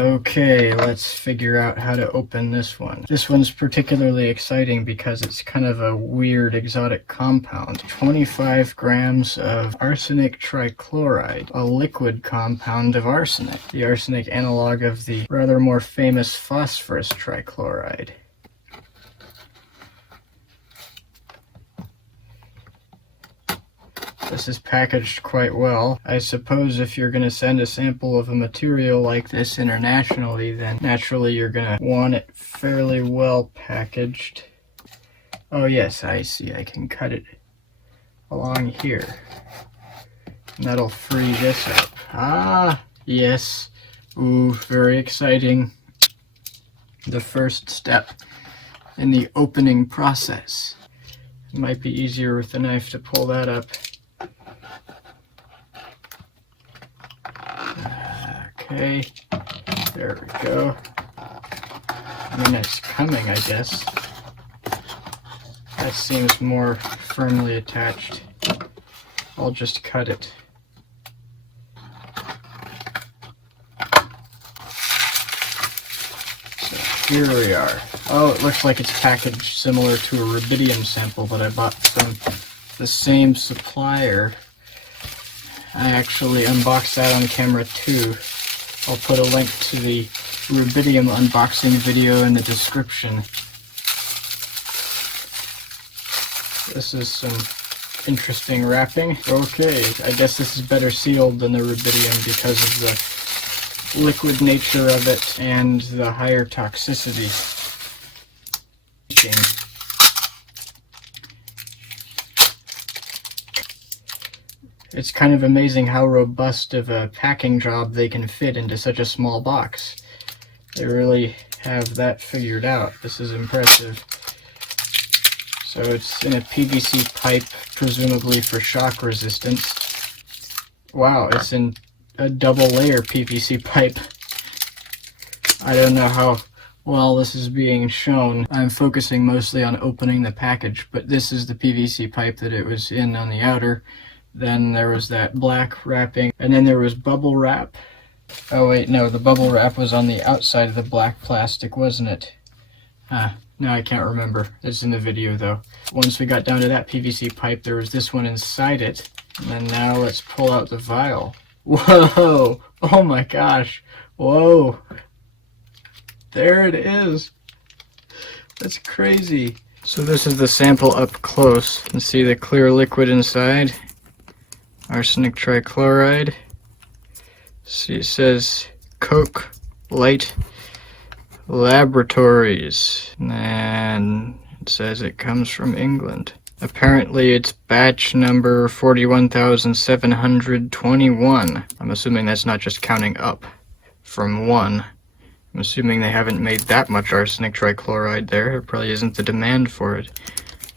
Okay, let's figure out how to open this one. This one's particularly exciting because it's kind of a weird exotic compound. 25 grams of arsenic trichloride, a liquid compound of arsenic, the arsenic analog of the rather more famous phosphorus trichloride. This is packaged quite well. I suppose if you're going to send a sample of a material like this internationally, then naturally you're going to want it fairly well packaged. Oh yes, I see. I can cut it along here. And that'll free this up. Ah, yes. Ooh, very exciting. The first step in the opening process. It might be easier with the knife to pull that up. Okay, there we go. I mean, it's coming, I guess. That seems more firmly attached. I'll just cut it. So here we are. Oh, it looks like it's packaged similar to a rubidium sample that I bought from the same supplier. I actually unboxed that on camera too. I'll put a link to the rubidium unboxing video in the description. This is some interesting wrapping. Okay, I guess this is better sealed than the rubidium because of the liquid nature of it and the higher toxicity. It's kind of amazing how robust of a packing job they can fit into such a small box. They really have that figured out. This is impressive. So it's in a PVC pipe, presumably for shock resistance. Wow, it's in a double layer PVC pipe. I don't know how well this is being shown. I'm focusing mostly on opening the package, but this is the PVC pipe that it was in on the outer. Then there was that black wrapping, and then there was bubble wrap. Oh wait, no, the bubble wrap was on the outside of the black plastic, wasn't it? No, I can't remember. It's in the video though. Once we got down to that PVC pipe, there was this one inside it. And then now let's pull out the vial. Whoa! Oh my gosh! Whoa! There it is! That's crazy. So this is the sample up close. You can see the clear liquid inside. Arsenic trichloride. See, it says Koch Light Laboratories, and it says it comes from England. Apparently it's batch number 41,721. I'm assuming that's not just counting up from 1. I'm assuming they haven't made that much arsenic trichloride there. There probably isn't the demand for it.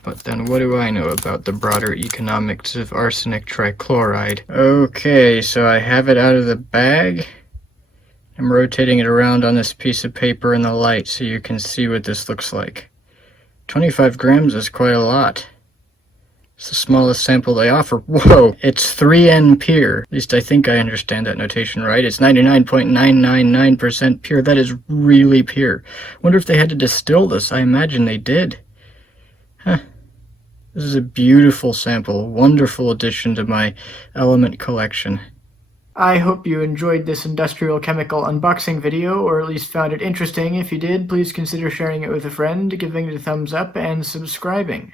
But then what do I know about the broader economics of arsenic trichloride? Okay, so I have it out of the bag. I'm rotating it around on this piece of paper in the light so you can see what this looks like. 25 grams is quite a lot. It's the smallest sample they offer. Whoa! It's 3N pure. At least I think I understand that notation right. It's 99.999% pure. That is really pure. Wonder if they had to distill this. I imagine they did. Huh. This is a beautiful sample, wonderful addition to my element collection. I hope you enjoyed this industrial chemical unboxing video, or at least found it interesting. If you did, please consider sharing it with a friend, giving it a thumbs up, and subscribing.